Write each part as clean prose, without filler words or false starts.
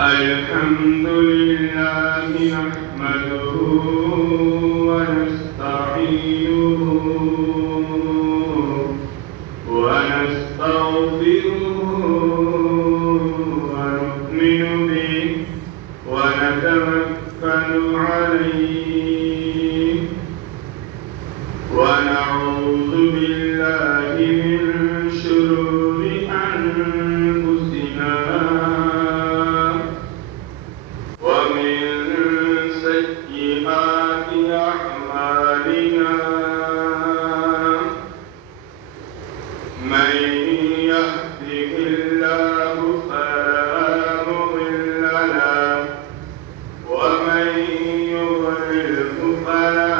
الحمد لله نحمده ونستعينه ونستغفره ونؤمن به ونتوكل عليه ونعوذ بالله من شرور أنفسنا ومن سيئات أعمالنا من يهده الله فلا مضل له ومن يضلله فلا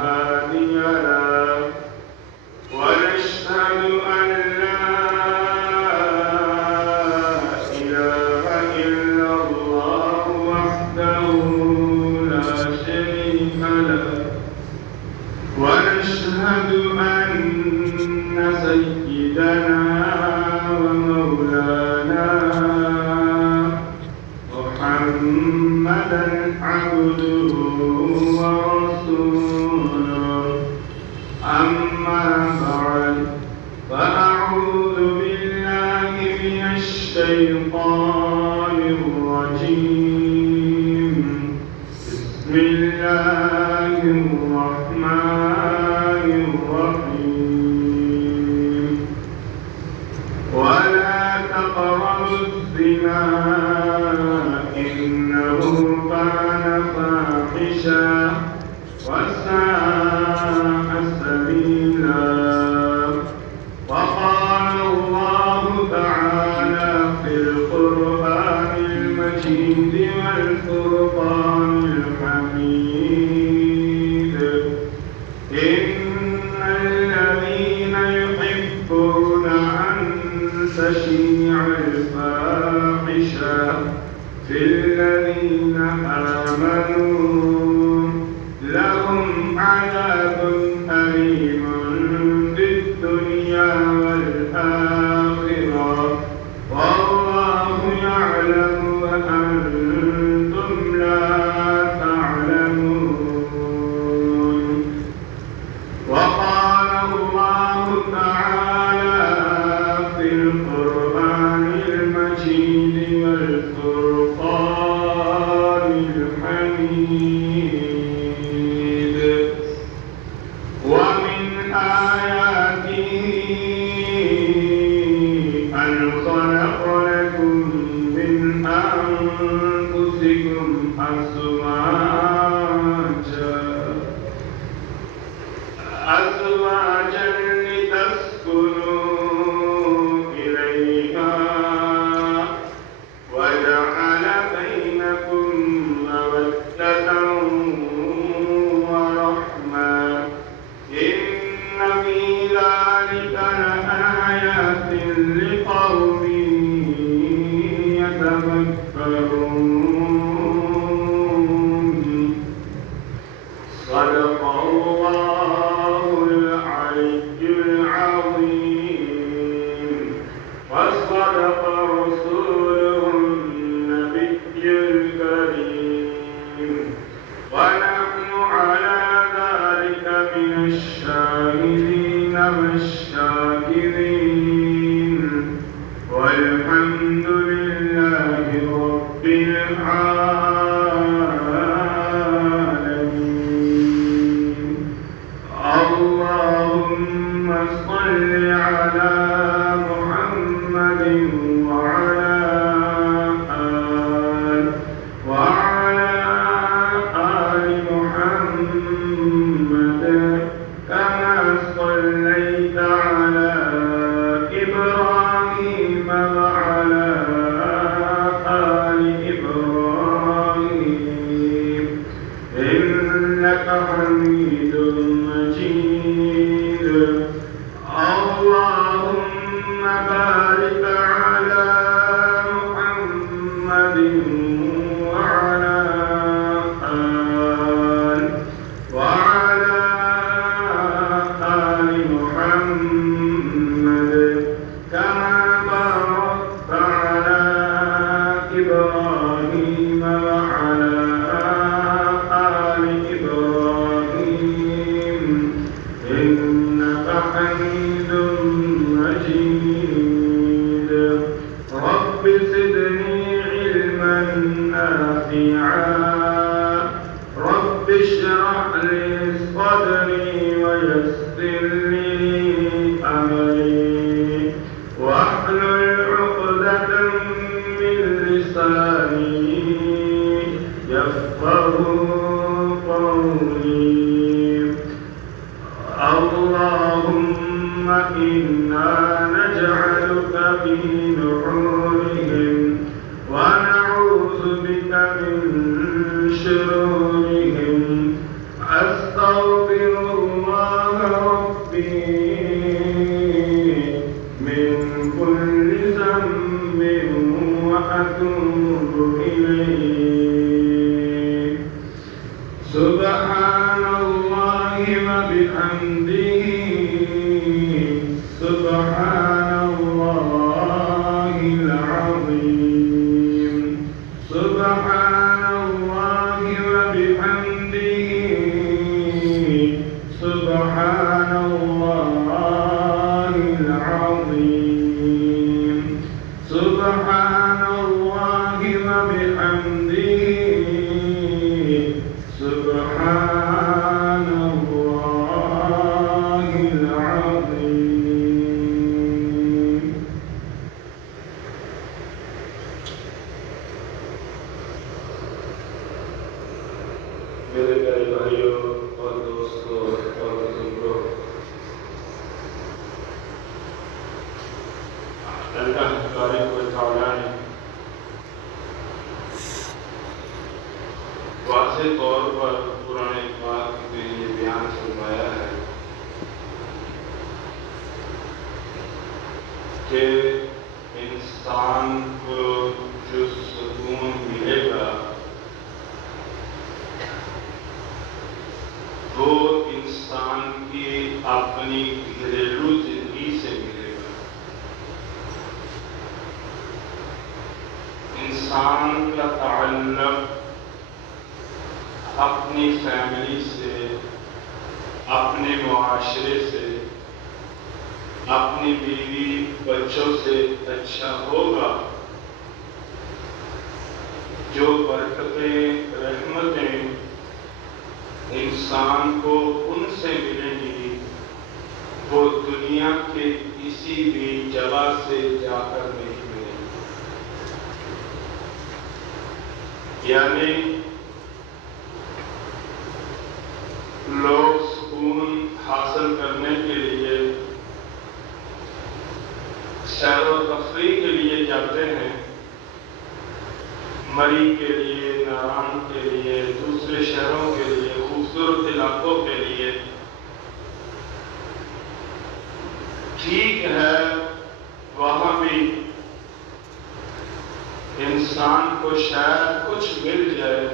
هادي له ونشهد أن لا إله إلا الله وحده لا شريك له ونشهد أن سيدنا ومولانا محمدا عبده ورسوله أما بعد فأعوذ بالله من الشيطان الرجيم بسم الله الرحمن الرحيم ولا تقربوا الزنا إنه كان فاحشا وساء سبيلا وقال الله تعالى في القرآن المجيد والفرقان الحميد إن الذين يحبون أن تشيع الفاحشة في الذين آمنوا لهم عذاب أليم في الدنيا والآخرة والله يعلم وأنتم لا تعلمون وقال الله تعالى في القرآن المجيد والفرقان نافعا رب اشرح لي صدري ويسر لي أمري واحلل عقدة من لساني يفقه قولي اللهم إنا نجعلك في نحورهم ونعوذ بك من شرورهم أستغفر الله ربي من كل ذنب وأتوب إليه سبحان الله وبحمده سبحان الله العظيم سبحان الله وبحمده سبحان الله العظيم سبحان الله وبحمده سبحان الله العظيم. میرے پیارے بھائیوں اور دوستوں اور بزرگوں، اللہ تبارک و تعالیٰ نے واضح طور پر قرآن پاک میں یہ بیان فرمایا ہے کہ انسان کو جو سکون ملے گا وہ انسان کی اپنی گھریلو زندگی سے ملے گا۔ انسان کا تعلق اپنی فیملی سے، اپنے معاشرے سے، اپنی بیوی بچوں سے اچھا ہوگا جو برکتیں رحمتیں انسان کو ان سے ملیں گی وہ دنیا کے کسی بھی جگہ سے جا کر نہیں ملیں گی۔ یعنی لوگ سکون حاصل کرنے کے لیے سیر و تفریح کے لیے جاتے ہیں، مری کے لیے، ناران کے لیے، دوسرے شہروں کے لیے، خوبصورت علاقوں کے لیے۔ ٹھیک ہے وہاں بھی انسان کو شاید کچھ مل جائے،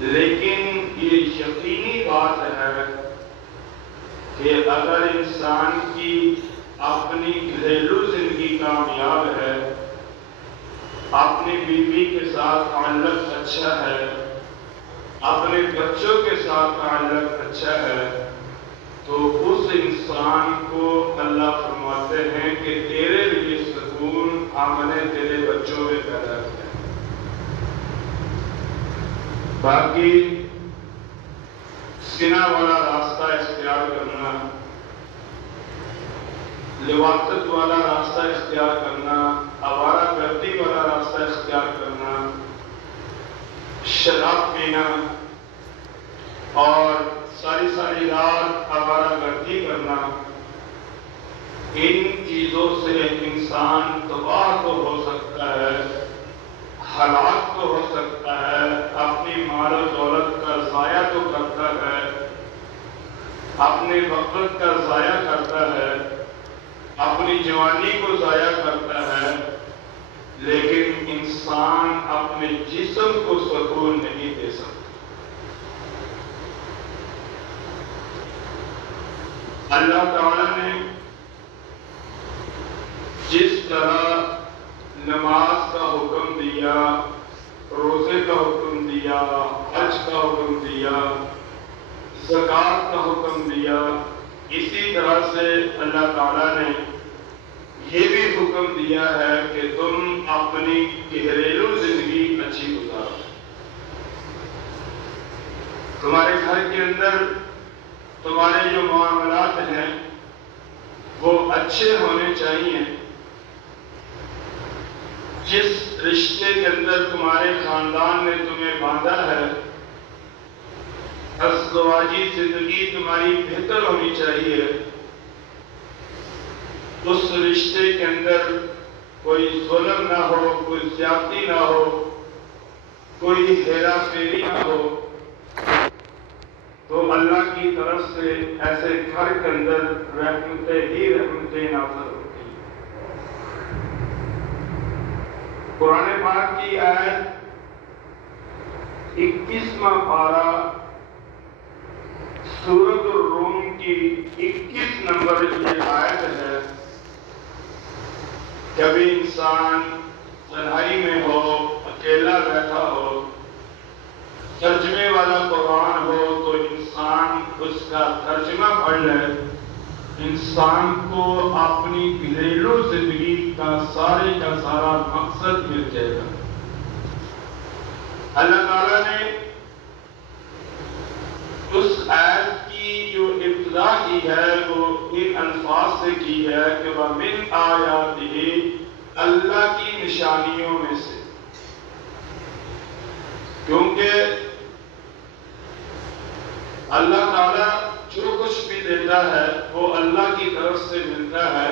لیکن یہ یقینی بات ہے کہ اگر انسان کی اپنی گھریلو زندگی کامیاب ہے، اپنی بیوی کے ساتھ تعلق اچھا ہے، اپنے بچوں کے ساتھ تعلق اچھا ہے، تو اس انسان کو اللہ فرماتے ہیں کہ تیرے لیے سکون ہم نے تیرے بچوں میں پیدا کیا۔ باقی زنا والا راستہ اختیار کرنا، لواطت والا راستہ اختیار کرنا، آوارہ گردی والا راستہ اختیار کرنا، شراب پینا اور ساری رات آوارہ گردی کرنا، ان چیزوں سے انسان تباہ تو ہو سکتا ہے، ہلاک تو ہو سکتا ہے، اپنی مال و دولت کا ضائع تو کرتا ہے، اپنے وقت کا ضائع کرتا ہے، اپنی جوانی کو ضائع کرتا ہے، لیکن انسان اپنے جسم کو سکون نہیں دے سکتا۔ اللہ تعالیٰ نے جس طرح نماز کا حکم دیا، روزے کا حکم دیا، حج کا حکم دیا، زکوٰۃ کا حکم دیا، اسی طرح سے اللہ تعالیٰ نے یہ بھی حکم دیا ہے کہ تم اپنی گھریلو زندگی اچھی تمہارے گھر کے اندر تمہارے جو معاملات ہیں وہ اچھے ہونے چاہیے. جس رشتے کے اندر تمہارے خاندان نے تمہیں باندھا ہے ازدواجی زندگی تمہاری بہتر ہونی چاہیے. اس رشتے کے اندر کوئی ظلم نہ ہو، کوئی زیادتی نہ ہو، کوئی ہیرا پھیری نہ ہو. تو اللہ کی طرف سے ایسے گھر کے اندر رحمتیں ہی رحمتیں نازل ہوتی ہیں. قرآن پاک کی آیت 21واں پارہ سورۃ الروم کی 21 نمبر یہ آیت ہے. کبھی انسان تنہائی میں ہو، اکیلا بیٹھا ہو، ترجمے والا قرآن ہو تو انسان اس کا ترجمہ پڑھ لے، انسان کو اپنی گھریلو زندگی کا سارا مقصد مل جائے گا. اللہ تعالیٰ نے اس آیت کی جو ابتدا کی ہے وہ ان الفاظ سے کی ہے کہ وَمِنْ آیاتِهِ، اللہ کی نشانیوں میں سے. کیونکہ اللہ تعالیٰ جو کچھ بھی دیتا ہے وہ اللہ کی طرف سے ملتا ہے،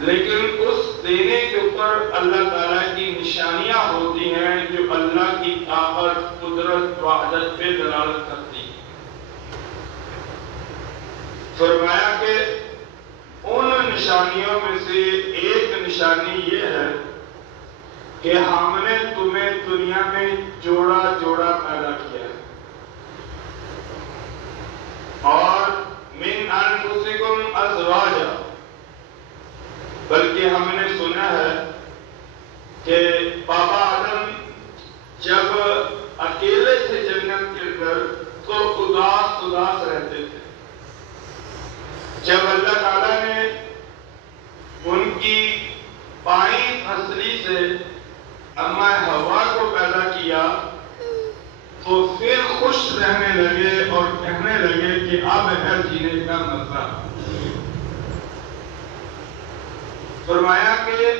لیکن اس دینے کے اوپر اللہ تعالیٰ کی نشانیاں ہوتی ہیں جو اللہ کی طاقت، قدرت، وحدت پہ دلالت کرتی ہیں. فرمایا کہ ان نشانیوں میں سے ایک نشانی یہ ہے کہ ہم نے تمہیں دنیا میں جوڑا جوڑا پیدا کیا ہے، اور من انفسکم ازواجا، بلکہ ہم نے سنا ہے کہ بابا آدم جب اکیلے تھے جنت کے اندر تو اداس رہتے تھے. جب اللہ تعالیٰ نے ان کی بائیں پھسلی سے اما حوا کو پیدا کیا تو پھر خوش رہنے لگے اور کہنے لگے کہ اب ہے جینے کا مزہ. فرمایا کہ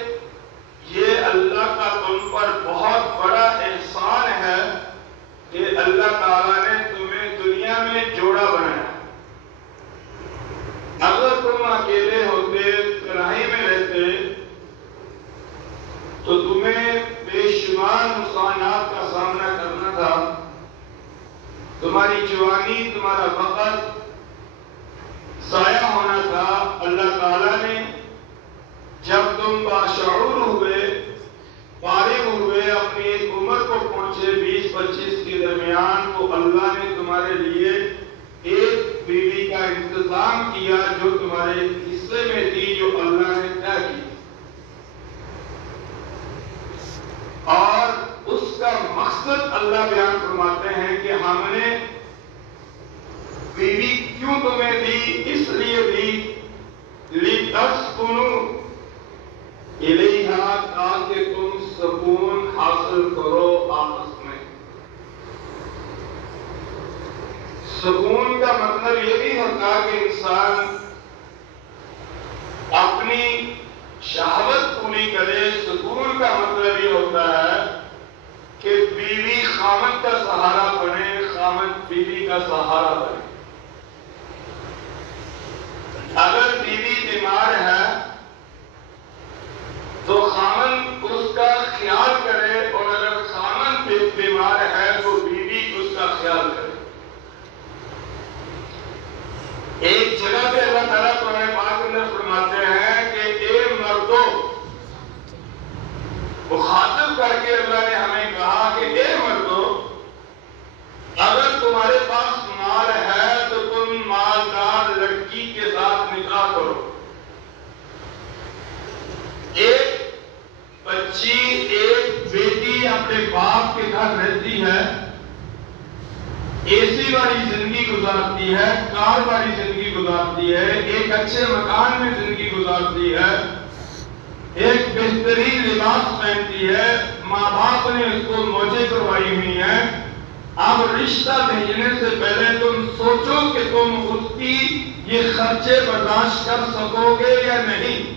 یہ اللہ کا تم پر بہت بڑا احسان ہے کہ اللہ تعالیٰ نے تمہیں دنیا میں جوڑا بنایا. اگر تم اکیلے ہوتے، تنہائی میں رہتے تو تمہیں بے شمار نقصانات کا سامنا کرنا تھا. تمہاری جوانی، تمہارا وقت ضائع ہونا تھا. اللہ تعالیٰ نے جب تم باشعور ہوئے، بالغ ہوئے، اپنی ایک عمر کو پہنچے 20-25 کے درمیان، تو اللہ نے تمہارے لیے ایک بیوی کا انتظام کیا جو تمہارے حصے میں تھی، جو اللہ نے طے کی. اور اس کا مقصد اللہ بیان فرماتے ہیں کہ ہم نے بیوی کیوں تمہیں دی؟ اس لیے دی لِتَسْكُنُوا إِلَيْهَا، تاکہ تم سکون حاصل کرو آپس میں. سکون کا مطلب یہ نہیں ہوتا کہ انسان اپنی شہوت پوری کرے. سکون کا مطلب یہ ہوتا ہے کہ بیوی خاوند کا سہارا بنے، خاوند بیوی کا سہارا بنے. اگر بیوی بیمار ہے تو خاوند اس کا خیال کرے، اور اگر خاوند بیمار ہے تو بیوی اس کا خیال کرے. ایک جگہ پہ اللہ تعالیٰ قرآن پاک اندر فرماتے ہیں کہ اے مردوں، مخاطب کر کے اللہ نے ہمیں کہا کہ اے مردوں، اگر تمہارے پاس مال ہے تو تم مالدار لڑکی کے ساتھ نکاح کرو. ایک بچی، ایک بیٹی اپنے باپ کے گھر رہتی ہے، اے سی والی زندگی گزارتی ہے، کار والی زندگی گزارتی ہے، ایک اچھے مکان میں زندگی گزارتی ہے، ایک بہترین لباس پہنتی ہے، ماں باپ نے اس کو موجیں کروائی ہوئی ہیں، اب رشتہ بھیجنے سے پہلے تم سوچو کہ تم اس کی یہ خرچے برداشت کر سکو گے یا نہیں۔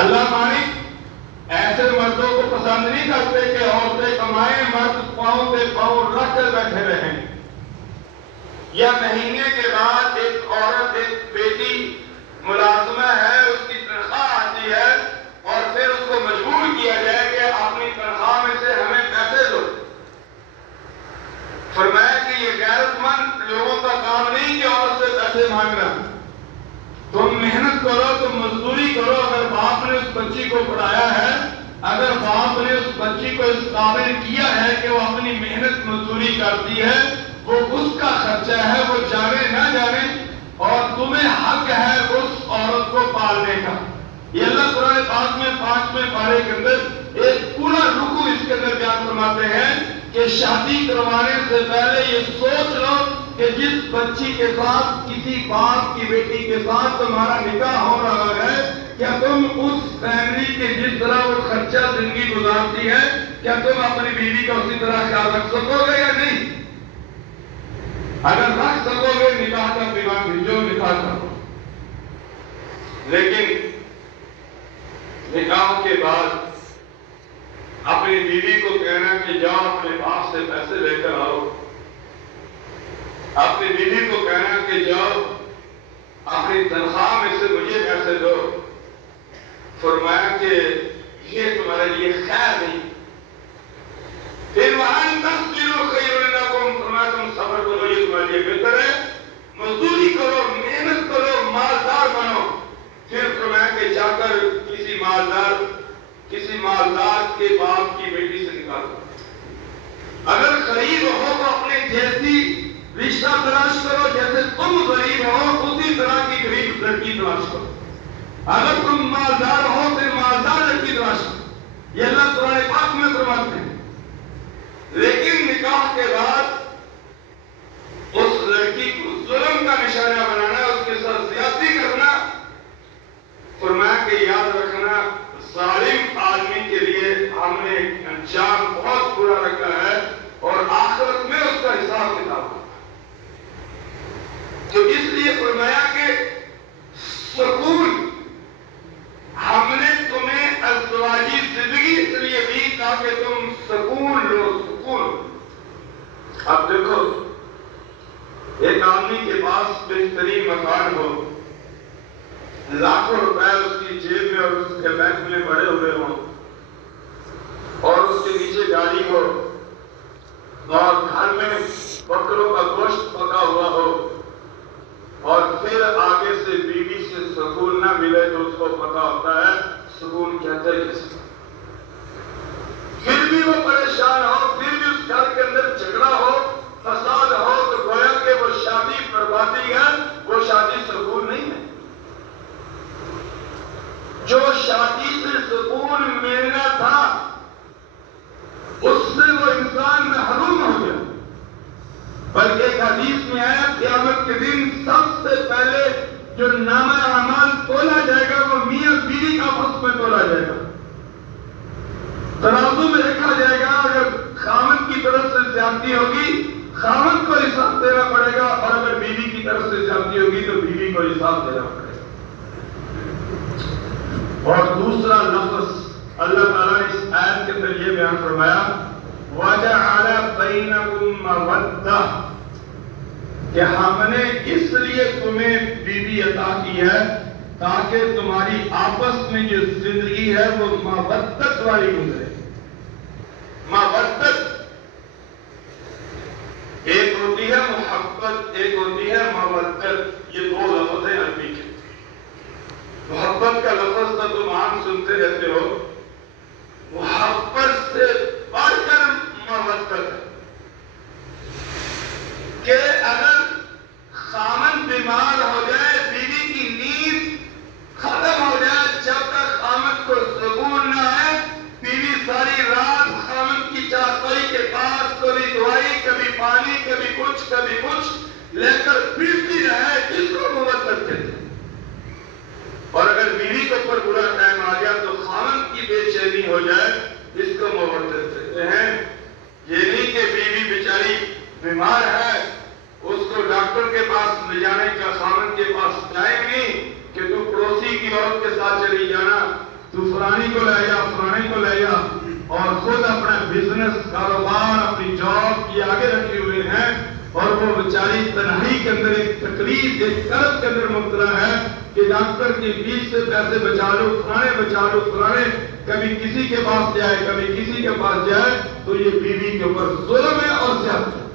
اللہ مالک ایسے مردوں کو پسند نہیں کرتے کہ عورتیں کمائیں، مرد پاؤں پہ پاؤں رکھ کر بیٹھے رہیں۔ یا مہینے کے بعد ایک عورت، ایک بیٹی ملازمہ ہے، اس کی تنخواہ آتی ہے اور پھر اس کو مجبور کیا جائے کہ اپنی تنخواہ میں سے ہمیں پیسے دو۔ فرمایا کہ یہ غیرت مند لوگوں کا کام نہیں کہ عورت سے پیسے مانگنا۔ تم محنت کرو، تم مزدوری کرو۔ اگر باپ نے اس بچی کو پڑھایا ہے، اگر باپ نے اس بچی کو اس قابل کیا ہے کہ وہ اپنی محنت مزدوری کرتی ہے، وہ اس کا خرچہ ہے، وہ جانے نہ جانے، اور تمہیں حق ہے اس عورت کو پالنے کا۔ یہ اللہ قرآن پاک میں 5ویں پارے کے اندر ایک پورا رکوع اس کے اندر بیان فرماتے ہیں کہ شادی کروانے سے پہلے یہ سوچ لو کہ جس بچی کے ساتھ، کسی باپ کی بیٹی کے ساتھ تمہارا نکاح ہو رہا ہے، کیا تم اس فیملی کے جس طرح وہ خرچہ زندگی گزارتی ہے، کیا تم اپنی بیوی کا اسی طرح خیال رکھ سکو گے یا نہیں؟ اگر رکھ سکو گے نکاح کا پیغام بھیجو، نکاح کرو۔ لیکن نکاح کے بعد اپنی بیوی کو کہنا کہ جاؤ اپنے باپ سے پیسے لے کر آؤ، اپنی بیوی کو کہنا کہ جاؤ اپنی تنخواہ میں سے مجھے پیسے دو، فرمایا کہ یہ تمہارے لیے خیر نہیں۔ پھر وَأَن تَصْبِرُوا خَيْرٌ لَكُمْ، فرمایا تم صبر کرو، یہ تمہارے لیے بہتر ہے، مزدوری کرو، محنت کرو، مالدار بنو۔ پھر فرمایا کہ جا کر کسی مالدار کے باپ کی بیٹی سے نکالو۔ اگر غریب ہو تو اپنے جیسی رشتہ تلاش کرو، جیسے تم غریب ہو اسی طرح کی غریب لڑکی تلاش کرو۔ اگر تم مالدار ہو پھر مالدار لڑکی تلاش کرو۔ یہ اللہ قرآن پاک میں فرماتے ہیں۔ لیکن نکاح کے بعد اس لڑکی کو ظلم کا نشانہ بنانا، اس کے ساتھ زیادتی کرنا، فرمایا کہ یاد رکھنا ظالم آدمی کے لیے ہم نے انجام بہت برا رکھا ہے اور آخرت میں اس کا حساب کتاب ہوگا۔ تو اس لیے فرمایا کہ سکون، ہم نے تمہیں ازدواجی زندگی اس لیے دی تاکہ تم سکون لو، سکون۔ اب دیکھو، ایک آدمی کے پاس بہترین مکان ہو، لاکھوں روپے اس کی جیب میں اور اس کے بینک میں پڑے ہوئے ہوں، اور اس کے نیچے گاڑی ہو، اور گھر میں بکروں کا گوشت پکا ہوا ہو، اور پھر آگے سے بیوی سے سکون نہ ملے تو اس کو پتا ہوتا ہے سکون کہتے کس، پھر بھی وہ پریشان ہو، پھر بھی اس گھر کے اندر جھگڑا ہو، فساد ہو، تو گویا کہ وہ شادی بربادی ہے، وہ شادی سکون نہیں ہے۔ جو شادی سے سکون ملنا تھا اس سے وہ انسان محروم ہو گیا۔ بلکہ ایک حدیث میں آیا قیامت کے دن سب سے پہلے جو نامہ اعمال تولا جائے گا وہ میاں بیوی کا آپس میں تولا جائے گا، ترازو میں رکھا جائے گا۔ اگر خاوند کی طرف سے زیادتی ہوگی خاوند کو حساب دینا پڑے گا، اور اگر بیوی کی طرف سے زیادتی ہوگی تو بیوی کو حساب دینا پڑے گا۔ اور دوسرا لفظ اللہ تعالیٰ نے اس آیت کے اندر یہ بیان فرمایا وَجَعَلَ بَيْنَكُمْ مَوَدَّةً، کہ ہم نے اس لیے تمہیں بیوی عطا کی ہے تاکہ تمہاری آپس میں جو زندگی ہے وہ مودت والی گزرے۔ مودت ایک ہوتی ہے محبت، ایک ہوتی ہے مودت، یہ دو لفظ ہیں عربی کے۔ محبت کا لفظ تو تم عام سنتے رہتے ہو، محبت سے بڑھ کر مودت ہے کہ اگر خامن بیمار ہو جائے، بیوی کی نیند ختم ہو جائے، جب تک خامن کو سکون نہ آئے، بیوی ساری رات خامن کی چارپائی کے پاس کبھی دوائی، کبھی پانی، کبھی کچھ لے کر پھرتی رہے، اس کو مودت کہتے ہیں۔ اور اگر بیوی کے اوپر برا ٹائم آ گیا تو خامن کی بے چینی ہو جائے، اس کو مودت کہتے ہیں۔ یہ تو فلانی کو لے جا، فلانی کو لے جا، اور خود اپنا بزنس، کاروبار، اپنی جاب کی آگے رکھے ہوئے ہیں، اور وہ بیچاری تنہائی کے اندر ایک تکلیف، ایک کرب کے اندر مبتلا ہے کہ ڈاکٹر کی فیس سے پیسے بچا لو، فلانے بچا لو، فلانے، کبھی کسی کے پاس جائے، کبھی کسی کے پاس جائے، تو یہ بیوی کے اوپر ظلم ہے اور زیادتی ہے۔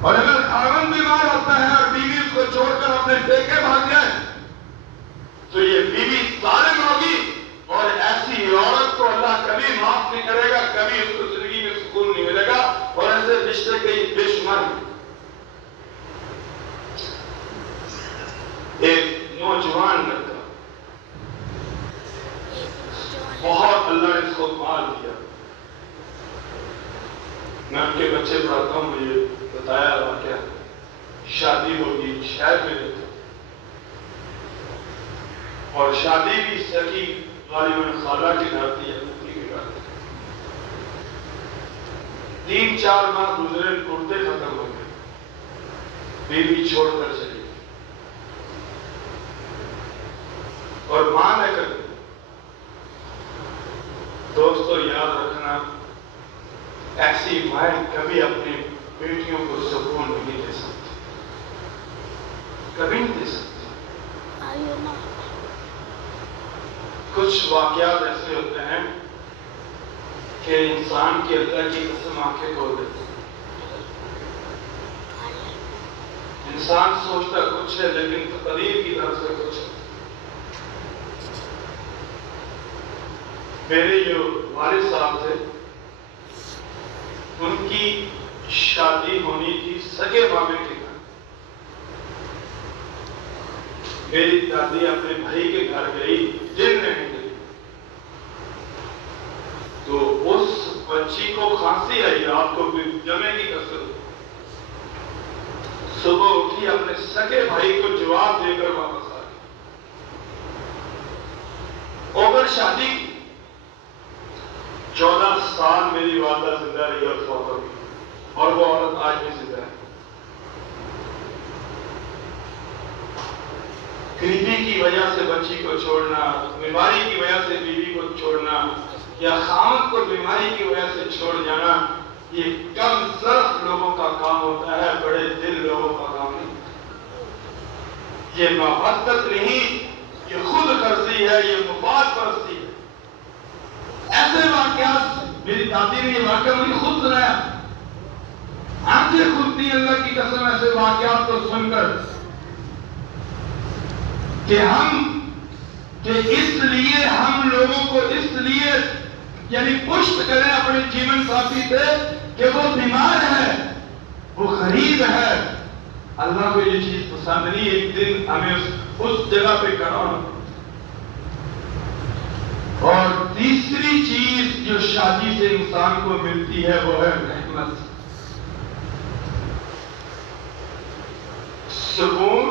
اور اگر خاوند بیمار ہوتا ہے اور بیوی اس کو چھوڑ کر اپنے پیکے بھاگ جائے تو یہ بیوی ظالم ہوگی، اور ایسی عورت کو اللہ کبھی معاف نہیں کرے گا، کبھی اس کو زندگی میں سکون نہیں ملے گا، اور ایسے رشتے کئی بے شمار ہیں۔ ایک نوجوان لڑکا، بہت اللہ نے اس کو مال دیا، میں ان کے بچے پڑھاتا ہوں، مجھے بتایا واقعہ، شادی ہوگی شہر میں رہتا، اور شادی بھی سکی غالباً خالہ کی گھر تھی یا پھوپھی کے گھر تھی۔ 3-4 ماہ گزرے، کرتے ختم ہو گئے، بیوی چھوڑ کر چلی گئی، اور ماں نے کر دی۔ دوستو یاد رکھنا، ایسی مائیں کبھی اپنی بیٹیوں کو سکون نہیں دے سکتی، کبھی نہیں دے سکتی۔ کچھ واقعات ایسے ہوتے ہیں کہ انسان کی اللہ کی قسم آنکھیں کھول دیتے ہیں۔ انسان سوچتا کچھ ہے لیکن تقدیر کی طرف سے کچھ ہے۔ میرے جو والد صاحب تھے، ان کی شادی ہونی تھی سگے مامے کے گھر۔ میری دادی اپنے بھائی کے گھر گئی، دن رہنے گئی، تو اس بچی کو کھانسی آئی، رات کو بھی جمے کی کسر، صبح اٹھی اپنے سگے بھائی کو جواب دے کر واپس آ گئی۔ اوپر شادی کی 14 سال میری والدہ زندہ رہی اور فوت ہو گئی، اور وہ عورت آج بھی زندہ ہے۔ غریبی کی وجہ سے بچی کو چھوڑنا، بیماری کی وجہ سے بیوی کو چھوڑنا، یا خامد کو بیماری کی وجہ سے چھوڑ جانا، یہ کم ظرف لوگوں کا کام ہوتا ہے، بڑے دل لوگوں کا کام نہیں۔ یہ محبت نہیں، یہ خود غرضی ہے، یہ مفاد پرستی ہے۔ ایسے واقعات، میری دادی نے یہ واقعہ مجھے خود سنایا، آنکھیں کھلتی اللہ کی قسم ایسے واقعات کو سن کر، کہ اس لیے ہم لوگوں کو اس لیے یعنی پشت کریں اپنے جیون ساتھی سے کہ وہ بیمار ہے، وہ غریب ہے، اللہ کو یہ چیز پسند نہیں، ایک دن ہمیں اس جگہ پہ کرنا۔ اور تیسری چیز جو شادی سے انسان کو ملتی ہے وہ ہے رحمت، سکون،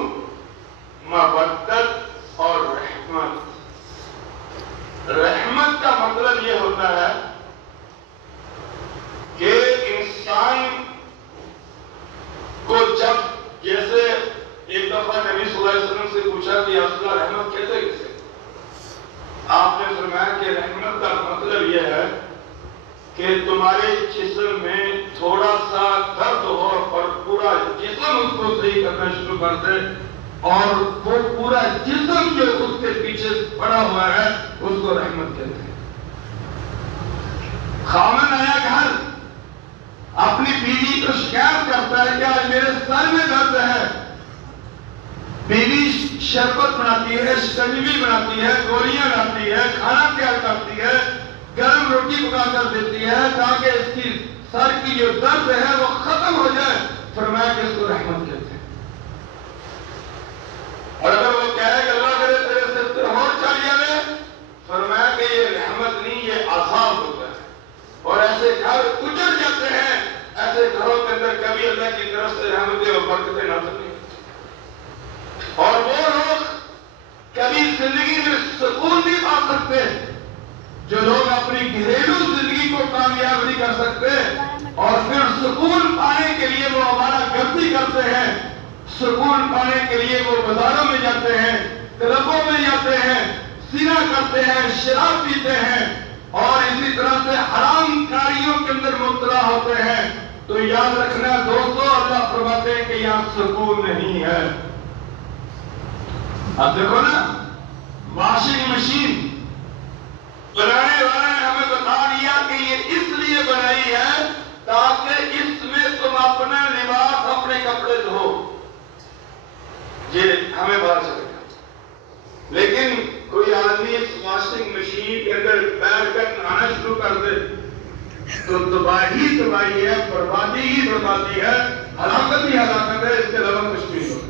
مودت اور رحمت۔ رحمت کا مطلب یہ ہوتا ہے کہ انسان کو جب، جیسے ایک دفعہ نبی صلی اللہ علیہ وسلم سے پوچھا کہ یا رسول اللہ رحمت کہتے کسے؟ آپ نے فرمایا کہ رحمت کا مطلب یہ ہے کہ تمہارے جسم میں تھوڑا سا درد ہو اور پورا جسم اس کو صحیح کرنا شروع کر دے، اور وہ پورا جسم جو اس کے پیچھے پڑا ہوا ہے اس کو رحمت کہتے ہیں۔ خاوند آیا گھر، اپنی بیوی کو شکایت کرتا ہے کہ آج میرے سر میں درد ہے، بیوی شربت بناتی ہے، شکنجی بناتی ہے، گولیاں لاتی ہے، کھانا تیار کرتی ہے، گرم روٹی پکا کر دیتی ہے تاکہ اس کی سر کی جو درد ہے وہ ختم ہو جائے۔ فرمایا کہ اس کو رحمت کہتے ہیں۔ اور اگر وہ کہے کہ اللہ کرے تیرے سے اور چل جائے، فرمایا کہ یہ رحمت نہیں، یہ عذاب ہوتا ہے۔ اور ایسے گھر اجڑ جاتے ہیں، ایسے گھروں کے اندر کبھی اللہ کی طرف سے رحمتیں اور برکتیں نازل نہیں۔ اور وہ لوگ کبھی زندگی میں سکون نہیں پا سکتے جو لوگ اپنی گھریلو زندگی کو کامیاب نہیں کر سکتے، اور پھر سکون پانے کے لیے وہ آوارہ گردی کرتے ہیں، سکون پانے کے لیے وہ بازاروں میں جاتے ہیں، کلبوں میں جاتے ہیں، زنا کرتے ہیں، شراب پیتے ہیں اور اسی طرح سے حرام کاریوں کے اندر مبتلا ہوتے ہیں، تو یاد رکھنا دوستو، اللہ فرماتے ہیں کہ یہاں سکون نہیں ہے۔ اب دیکھو نا، واشنگ مشین بنانے والے نے ہمیں بتا دیا کہ یہ اس لیے بنائی ہے تاکہ اس میں تم اپنا لباس، اپنے کپڑے دھو، یہ ہمیں پتا چلے گا۔ لیکن کوئی آدمی اس واشنگ مشین کے اندر بیٹھ کر نہانا شروع کر دے تو تباہی تباہی ہے، بربادی ہی بربادی ہے، ہلاکت ہی ہلاکت ہے، اس کے علاوہ کچھ نہیں ہوگا۔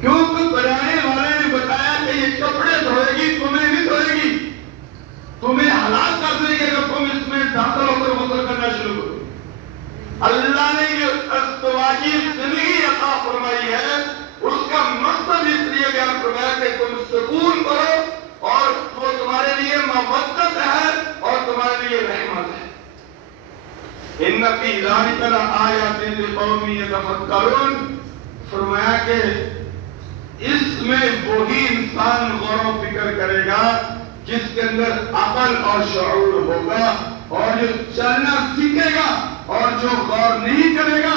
کیونکہ بنانے والے نے بتایا کہ یہ کپڑے دھوئے گی، تمہیں نہیں دھوئے گی، تمہیں ہلاک کر دے گی اگر تم اس میں داخل ہو کر غسل کرنا شروع کرو۔ اللہ نے یہ ازدواجی زندگی عطا فرمائی ہے، اس کا مقصد اس لیے بیان فرمایا کہ تم سکون کرو اور وہ تمہارے لیے مودت ہے اور تمہارے لیے رحمت ہے۔ ان فی ذلک لآیات لقوم یتفکرون، فرمایا کہ اس میں وہی انسان غور و فکر کرے گا جس کے اندر عقل اور شعور ہوگا، اور جو چلنا سیکھے گا اور جو غور نہیں کرے گا